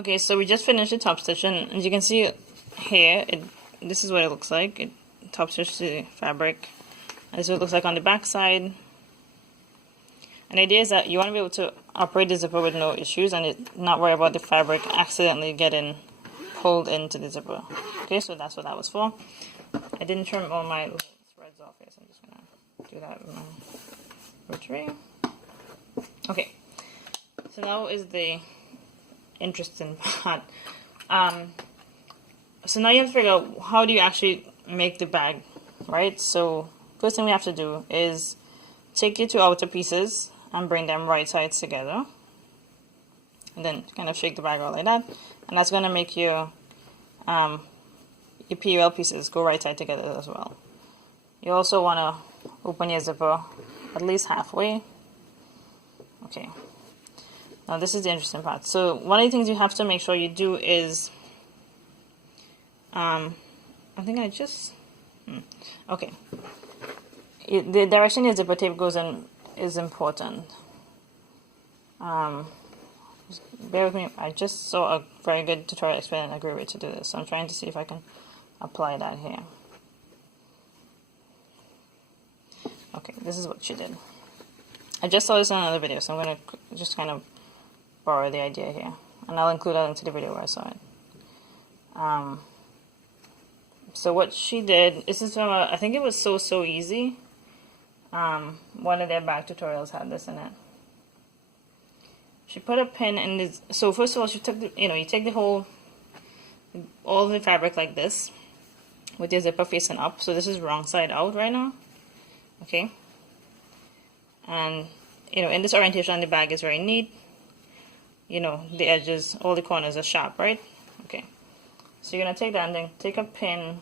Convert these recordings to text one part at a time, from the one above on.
Okay, so we just finished the top stitch, and as you can see here, this is what it looks like. It top stitched the fabric. This is what it looks like on the back side. And the idea is that you want to be able to operate the zipper with no issues and not worry about the fabric accidentally getting pulled into the zipper. Okay, so that's what that was for. I didn't trim all my little threads off here, so I'm just going to do that with my rotary. Okay, so now is the interesting part. So now you have to figure out how do you actually make the bag, right? So first thing we have to do is take your two outer pieces and bring them right sides together, and then kind of shake the bag out like that, and that's going to make your PUL pieces go right side together as well. You also want to open your zipper at least halfway. Okay. Now this is the interesting part. So one of the things you have to make sure you do is, I think I just, okay. The direction your zipper tape goes in is important. Just bear with me. I just saw a very good tutorial explaining a great way to do this. So I'm trying to see if I can apply that here. Okay, this is what she did. I just saw this in another video, so I'm going to just kind of borrow the idea here, and I'll include that into the video where I saw it. So what she did, this is from I think it was So Easy. One of their bag tutorials had this in it. She put a pin in this. So first of all, she took the, you take the whole, all the fabric like this, with your zipper facing up. So this is wrong side out right now. Okay. And in this orientation, the bag is very neat. The edges, all the corners are sharp, right? Okay. So you're going to take that and then take a pin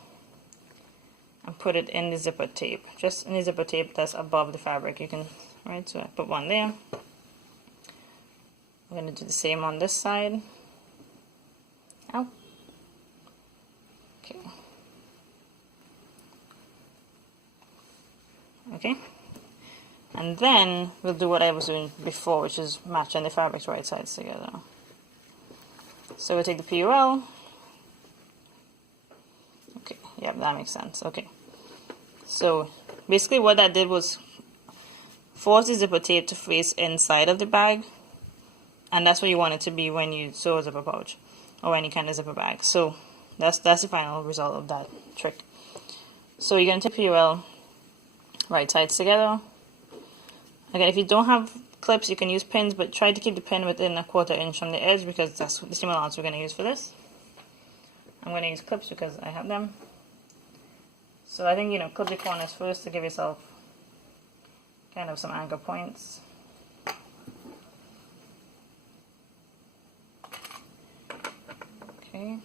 and put it in the zipper tape. Just in the zipper tape that's above the fabric. You can, right? So I put one there. I'm going to do the same on this side. Ow. Okay. Okay. And then we'll do what I was doing before, which is matching the fabrics right sides together. So we'll take the PUL. Okay, yeah, that makes sense. Okay. So basically what that did was force the zipper tape to face inside of the bag. And that's what you want it to be when you sew a zipper pouch or any kind of zipper bag. So that's the final result of that trick. So you're going to take PUL right sides together. Again, if you don't have clips, you can use pins, but try to keep the pin within a 1/4 inch from the edge because that's the same allowance we're going to use for this. I'm going to use clips because I have them. So I think, clip the corners first to give yourself kind of some anchor points. Okay.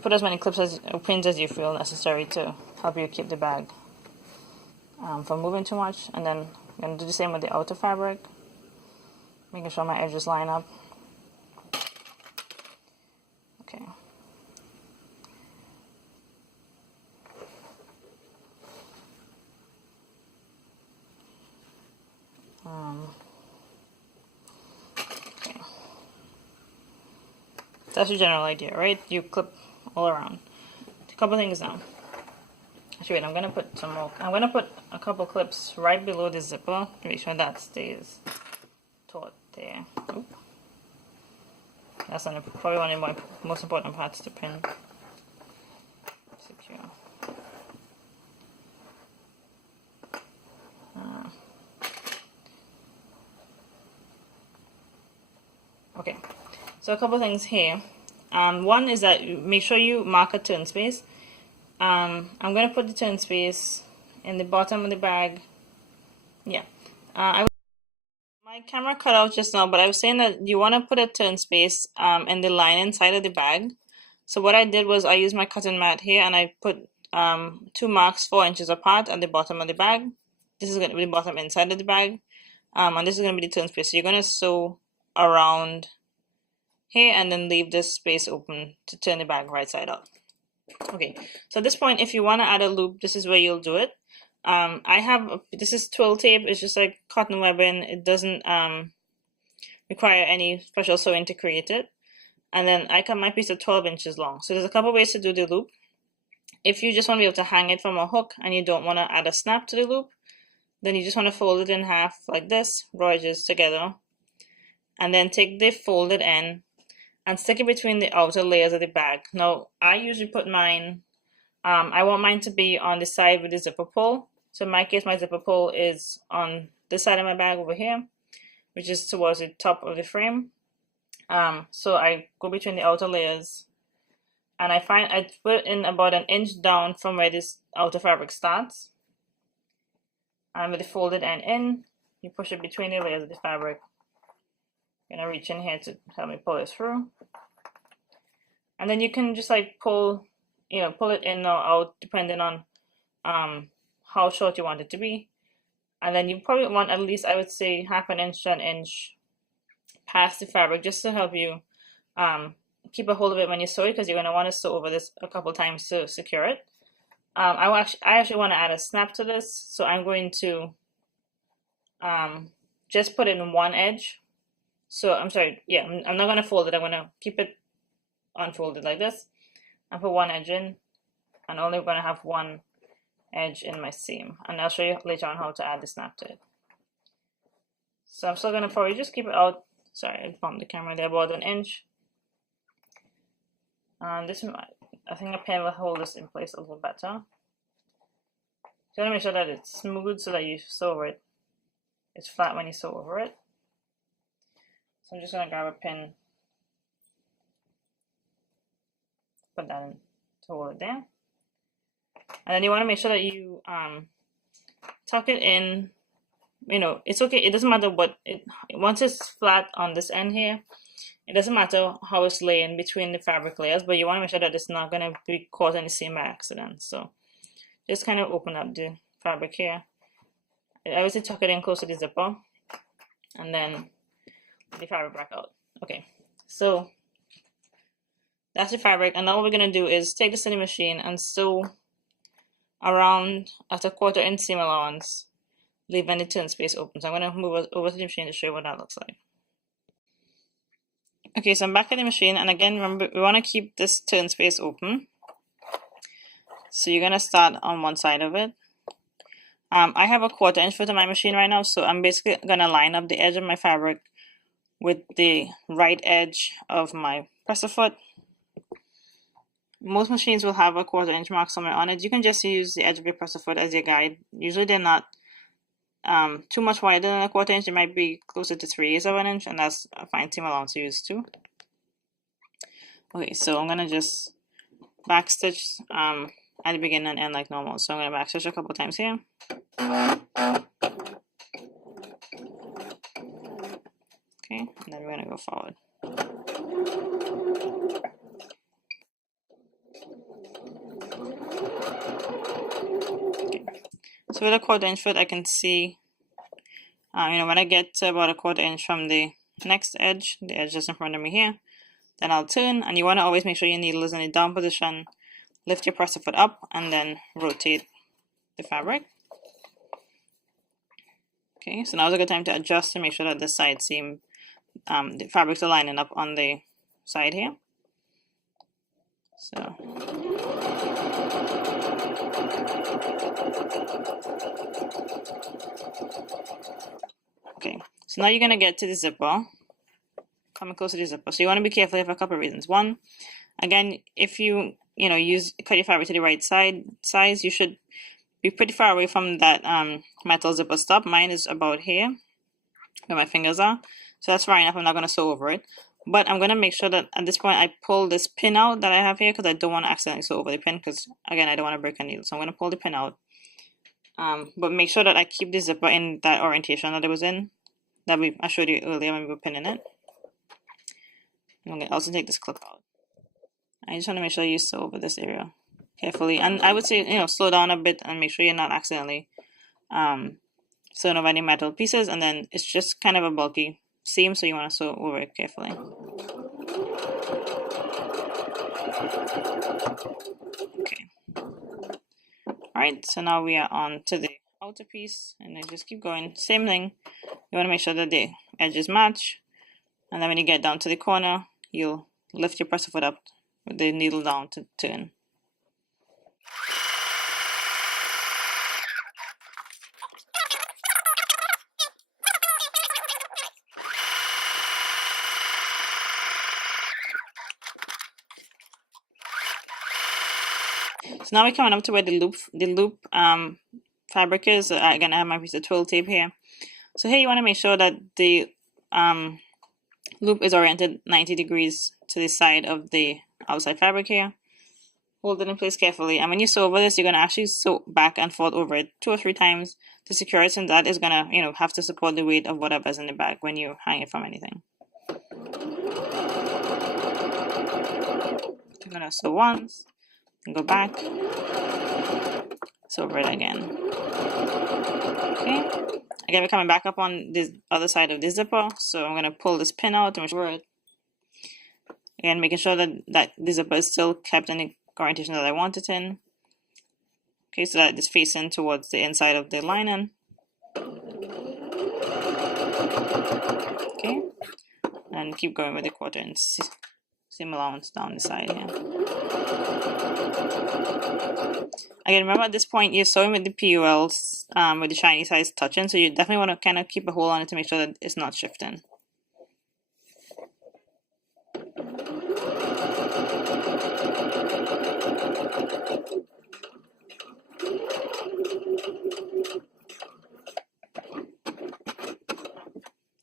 Put as many clips or pins as you feel necessary to help you keep the bag from moving too much. And then I'm going to do the same with the outer fabric, making sure my edges line up. Okay. Okay. That's the general idea, right? You clip all around. A couple things now. Actually, wait, I'm gonna put some more. I'm gonna put a couple clips right below the zipper to make sure that stays taut there. Oop. That's probably one of my most important parts to pin. Secure. Okay, so a couple things here. One is that make sure you mark a turn space. I'm going to put the turn space in the bottom of the bag. Yeah. My camera cut out just now, but I was saying that you want to put a turn space in the lining side of the bag. So what I did was I used my cotton mat here and I put 2 marks 4 inches apart at the bottom of the bag. This is going to be the bottom inside of the bag. And this is going to be the turn space. So you're going to sew around here and then leave this space open to turn the bag right side up. Okay, so at this point, if you want to add a loop, this is where you'll do it. I have, this is twill tape. It's just like cotton webbing. It doesn't require any special sewing to create it. And then I cut my piece of 12 inches long. So there's a couple ways to do the loop. If you just want to be able to hang it from a hook and you don't want to add a snap to the loop, then you just want to fold it in half like this, raw edges together, and then take the folded end and stick it between the outer layers of the bag. Now, I usually put mine, I want mine to be on the side with the zipper pull. So in my case, my zipper pull is on this side of my bag over here, which is towards the top of the frame. So I go between the outer layers, and I find I put in about an inch down from where this outer fabric starts. And with the folded end in, you push it between the layers of the fabric. I'm gonna reach in here to help me pull it through. And then you can just like pull it in or out depending on how short you want it to be. And then you probably want at least, I would say, half an inch to an inch past the fabric, just to help you keep a hold of it when you sew it, because you're going to want to sew over this a couple times to secure it. I actually want to add a snap to this, so I'm going to just put it in one edge. So I'm sorry, yeah, I'm not going to fold it. I'm going to keep it unfolded like this and put one edge in, and only going to have one edge in my seam, and I'll show you later on how to add the snap to it. So I'm still going to probably just keep it out. Sorry, I bumped the camera there, about an inch. And this, I think a pen will hold this in place a little better. So you want to make sure that it's smooth so that you sew over it. It's flat when you sew over it. So I'm just going to grab a pin, put that in to hold it there. And then you want to make sure that you tuck it in. It's okay. It doesn't matter what once it's flat on this end here, it doesn't matter how it's laying between the fabric layers, but you want to make sure that it's not going to be caught in the seam by accident. So just kind of open up the fabric here. I would say tuck it in close to the zipper, and then the fabric back out. Okay, so that's the fabric, and now what we're going to do is take this to the machine and sew around at a 1/4 inch seam allowance, leaving the turn space open. So I'm going to move over to the machine to show you what that looks like. Okay, so I'm back at the machine, and again, remember, we want to keep this turn space open. So you're going to start on one side of it. I have a 1/4 inch foot on my machine right now, so I'm basically going to line up the edge of my fabric with the right edge of my presser foot. Most machines will have a 1/4 inch mark somewhere on it. You can just use the edge of your presser foot as your guide. Usually they're not too much wider than a 1/4 inch. It might be closer to 3/8 of an inch, and that's a fine seam allowance to use too. Okay, so I'm gonna just back stitch at the beginning and end like normal. So I'm gonna back stitch a couple times here. Okay, and then we're gonna go forward. So with a 1/4 inch foot, I can see, when I get to about a 1/4 inch from the next edge, the edge just in front of me here, then I'll turn, and you want to always make sure your needle is in the down position, lift your presser foot up, and then rotate the fabric. Okay, so now is a good time to adjust to make sure that the side seam, the fabrics are lining up on the side here. So. Okay, so now you're going to get to the zipper, coming close to the zipper. So you want to be careful for a couple of reasons. One, again, if you cut your fabric to the right size, you should be pretty far away from that metal zipper stop. Mine is about here, where my fingers are. So that's far enough. I'm not going to sew over it. But I'm going to make sure that at this point I pull this pin out that I have here, because I don't want to accidentally sew over the pin, because again, I don't want to break a needle. So I'm going to pull the pin out. But make sure that I keep the zipper in that orientation that it was in, that I showed you earlier when we were pinning it. I'm going to also take this clip out. I just want to make sure you sew over this area carefully. And I would say, slow down a bit and make sure you're not accidentally sewing over any metal pieces. And then it's just kind of a bulky seam, so you want to sew over it carefully. Okay. Alright, so now we are on to the outer piece, and then just keep going. Same thing, you want to make sure that the edges match. And then when you get down to the corner, you'll lift your presser foot up with the needle down to turn. So now we're coming up to where the loop fabric is. Again, I have my piece of twill tape here. So here you want to make sure that the loop is oriented 90 degrees to the side of the outside fabric here. Hold it in place carefully, and when you sew over this, you're going to actually sew back and forth over it 2 or 3 times to secure it, since that is going to, have to support the weight of whatever's in the bag when you hang it from anything. I'm going to sew once, and go back, sew over it again. Okay. Again, we're coming back up on this other side of the zipper, so I'm going to pull this pin out and over it. Again, making sure that the zipper is still kept in the orientation that I want it in. Okay, so that it's facing towards the inside of the lining. Okay, and keep going with the quarter and seam allowance down the side here. Again, remember at this point you're sewing with the PULs with the shiny sides touching, so you definitely want to kind of keep a hold on it to make sure that it's not shifting.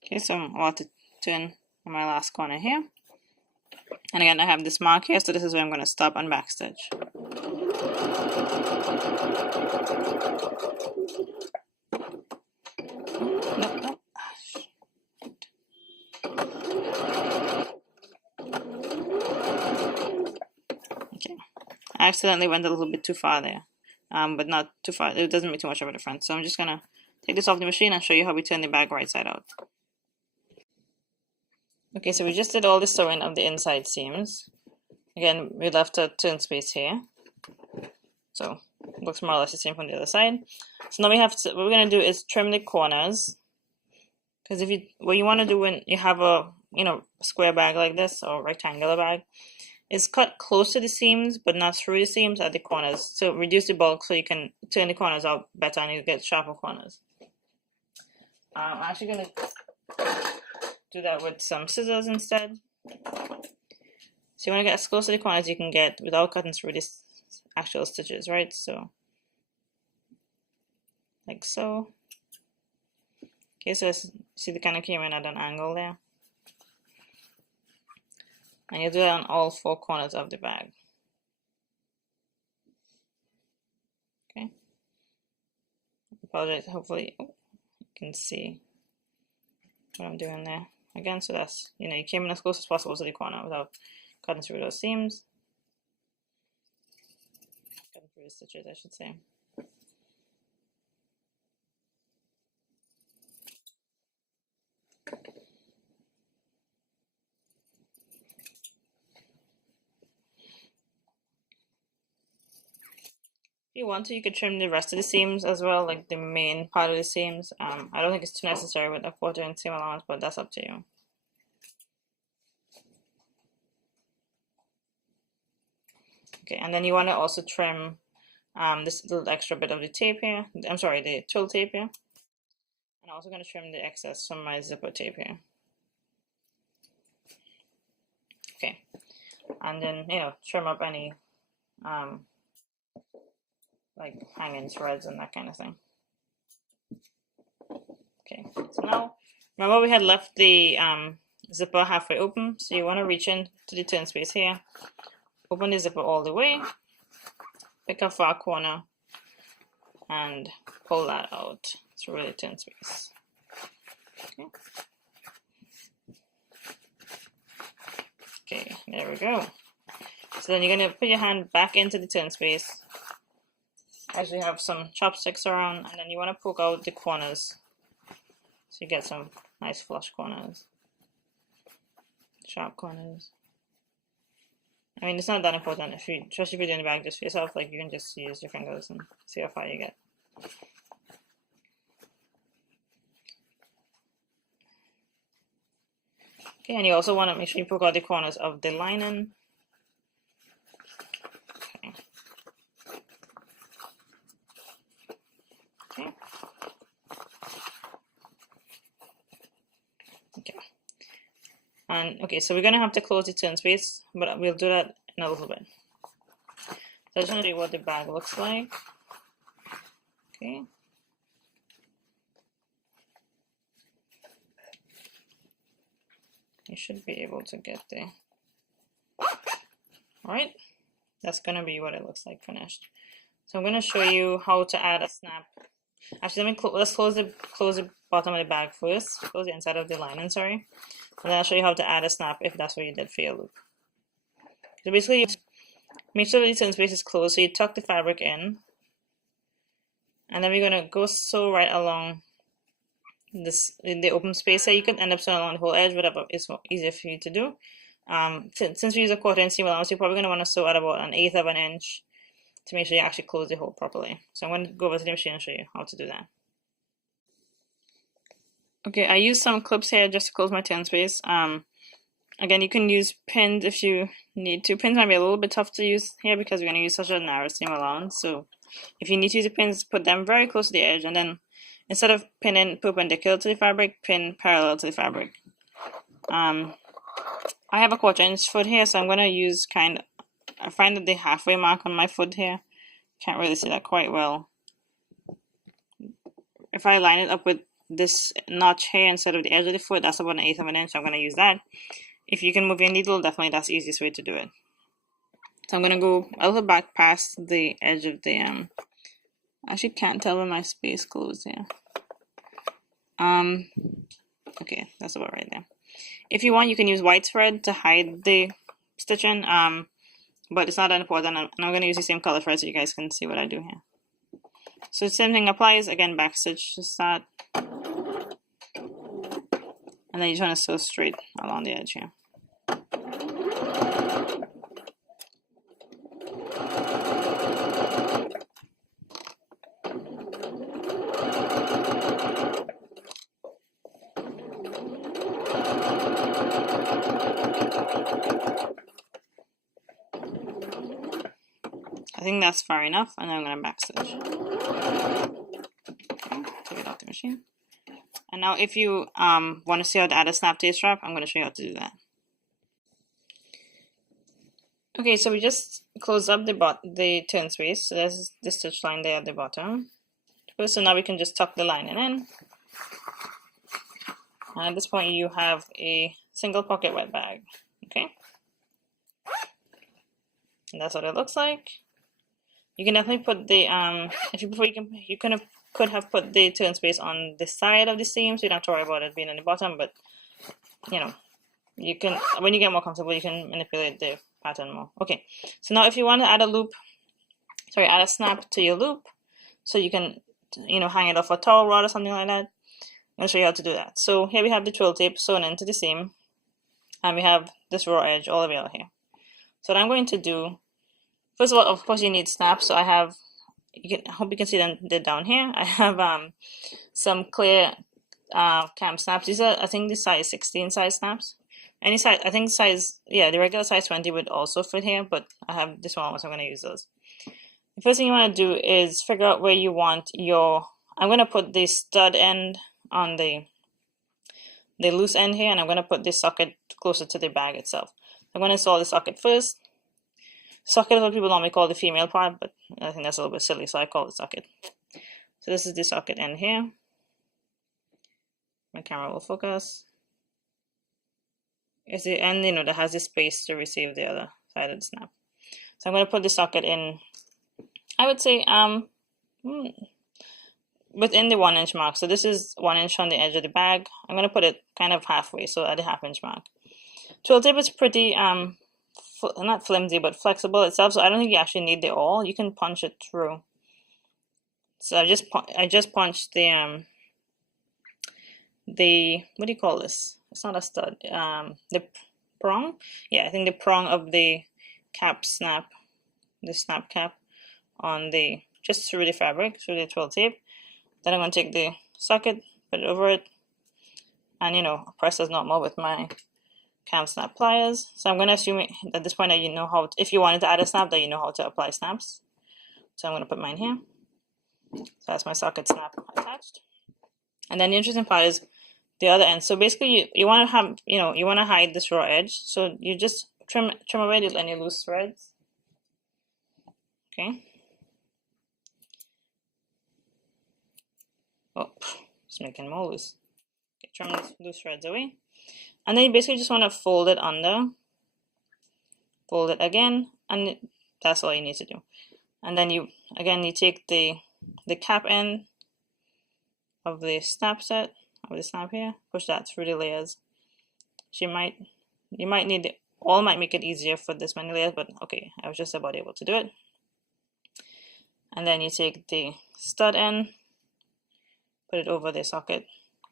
Okay, so I'm about to turn on my last corner here. And again, I have this mark here, so this is where I'm going to stop and backstitch. Nope. Okay, I accidentally went a little bit too far there, but not too far. It doesn't make too much of a difference. So I'm just going to take this off the machine and show you how we turn the bag right side out. Okay, so we just did all the sewing of the inside seams. Again, we left a turn space here. So it looks more or less the same from the other side. So now we have to, what we're going to do is trim the corners. Because what you want to do when you have a square bag like this or rectangular bag is cut close to the seams but not through the seams at the corners. So reduce the bulk so you can turn the corners out better and you get sharper corners. I'm actually going to do that with some scissors instead. So you want to get as close to the corners as you can get without cutting through these actual stitches, right? So, like so. Okay, so see, the kind of came in at an angle there. And you do that on all 4 corners of the bag. Okay. Apologize, hopefully you can see what I'm doing there. Again, so that's, you came in as close as possible to the corner without cutting through those seams. Cutting through the stitches, I should say. If you want to, you could trim the rest of the seams as well, like the main part of the seams. I don't think it's too necessary with a 1/4 inch seam allowance, but that's up to you. Okay, and then you want to also trim this little extra bit of the tape here. I'm sorry, the twill tape here. And I'm also going to trim the excess from my zipper tape here. Okay, and then trim up any like hanging threads and that kind of thing. Okay, so now remember we had left the zipper halfway open, so you want to reach in to the turn space here, open the zipper all the way, pick up far corner, and pull that out through the turn space. Okay. Okay, there we go. So then you're going to put your hand back into the turn space. Actually have some chopsticks around, and then you want to poke out the corners so you get some nice flush corners, sharp corners. I mean, it's not that important especially if you're doing the bag just for yourself. Like, you can just use your fingers and see how far you get. Okay, and you also want to make sure you poke out the corners of the lining. Okay. Okay. Okay. And okay, so we're gonna have to close the turn space, but we'll do that in a little bit. So I just want to show you what the bag looks like. Okay. You should be able to get there. Alright, that's gonna be what it looks like finished. So I'm gonna show you how to add a snap. Actually, let's close the bottom of the bag first. Close the inside of the lining, sorry. And then I'll show you how to add a snap if that's what you did for your loop. So basically, make sure the turn space is closed. So you tuck the fabric in, and then we're gonna go sew right along this in the open space. So you can end up sewing along the whole edge, whatever is easier for you to do. Since we use a 1/4 inch seam allowance, you're probably gonna want to sew at about 1/8 of an inch to make sure you actually close the hole properly. So I'm going to go over to the machine and show you how to do that. Okay, I used some clips here just to close my turn space. Again, you can use pins if you need to. Pins might be a little bit tough to use here because we're going to use such a narrow seam allowance. So if you need to use the pins, put them very close to the edge, and then instead of pinning perpendicular to the fabric, pin parallel to the fabric. I have a 1/4 inch foot here, so I'm going to use I find that the halfway mark on my foot here, can't really see that quite well. If I line it up with this notch here instead of the edge of the foot, that's about 1/8 of an inch. I'm going to use that. If you can move your needle, definitely that's the easiest way to do it. So I'm going to go a little back past the edge of the, I actually can't tell where my space closed here. Okay, that's about right there. If you want, you can use white thread to hide the stitching, but it's not that important, and I'm going to use the same color thread so you guys can see what I do here. So the same thing applies, again, back stitch to start, and then you just want to sew straight along the edge here. I think that's far enough, and then I'm going to backstitch. Okay, take it off the machine. And now if you want to see how to add a snap to your strap, I'm going to show you how to do that. Okay, so we just closed up the turn space, so there's the stitch line there at the bottom. So now we can just tuck the lining in. And at this point you have a single pocket wet bag, okay? And that's what it looks like. You can definitely put the if you prefer, you could have put the turn space on the side of the seam, so you don't have to worry about it being on the bottom. But you know, you can, when you get more comfortable, you can manipulate the pattern more. Okay, so now if you want to add add a snap to your loop, so you can hang it off a towel rod or something like that. I'm going to show you how to do that. So here we have the twill tape sewn into the seam, and we have this raw edge all the way out here. So what I'm going to do, first of all, of course, you need snaps. So I have, I hope you can see them down here. I have some clear cam snaps. These are, I think, the size 16 size snaps. Any size, I think the regular size 20 would also fit here, but I have this one, so I'm going to use those. The first thing you want to do is figure out where you want your, I'm going to put the stud end on the loose end here, and I'm going to put this socket closer to the bag itself. I'm going to install the socket first. Socket is what people normally call the female part, but I think that's a little bit silly, so I call it socket. So this is the socket end here. My camera will focus. It's the end, that has the space to receive the other side of the snap. So I'm going to put the socket in, I would say, within the 1 inch mark. So this is 1 inch on the edge of the bag. I'm going to put it kind of halfway, so at the 1/2 inch mark. Twill tape is pretty, not flimsy, but flexible itself, so I don't think you actually need the awl. You can punch it through. So I just punched the what do you call this? It's not a stud. The prong? Yeah, I think the prong of the cap snap, the snap cap on just through the fabric, through the twill tape. Then I'm going to take the socket, put it over it, and press as normal with my cam snap pliers. So I'm going to assume at this point that you know how, if you wanted to add a snap, that you know how to apply snaps. So I'm going to put mine here. So that's my socket snap attached. And then the interesting part is the other end. So basically you want to have, you want to hide this raw edge. So you just trim away any loose threads. Okay. Oh, it's making more loose. Okay, trim these loose threads away. And then you basically just want to fold it under. Fold it again, and that's all you need to do. And then you take the cap end of the snap set, of the snap here, push that through the layers. You might need it, all might make it easier for this many layers, but okay, I was just about able to do it. And then you take the stud end, put it over the socket,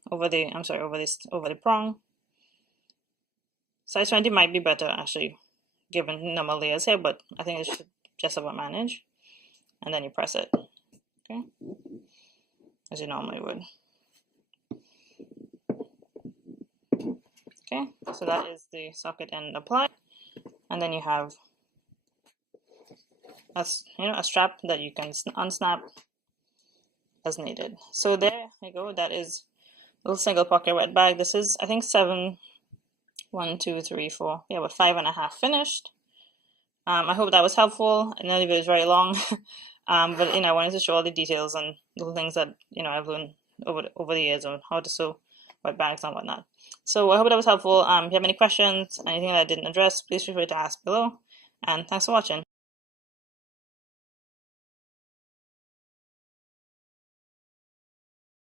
over the prong. Size 20 might be better actually, given the number of layers here, but I think it should just about manage. And then you press it, okay, as you normally would. Okay, so that is the socket end applied, and then you have a strap that you can unsnap as needed. So there you go. That is a little single pocket wet bag. This is, I think, 7, 1, 2, 3, 4, yeah, but 5.5 finished. I hope that was helpful. I know the video is very long, but I wanted to show all the details and little things that I've learned over the years on how to sew wet bags and whatnot. So I hope that was helpful. If you have any questions, anything that I didn't address, please feel free to ask below. And thanks for watching.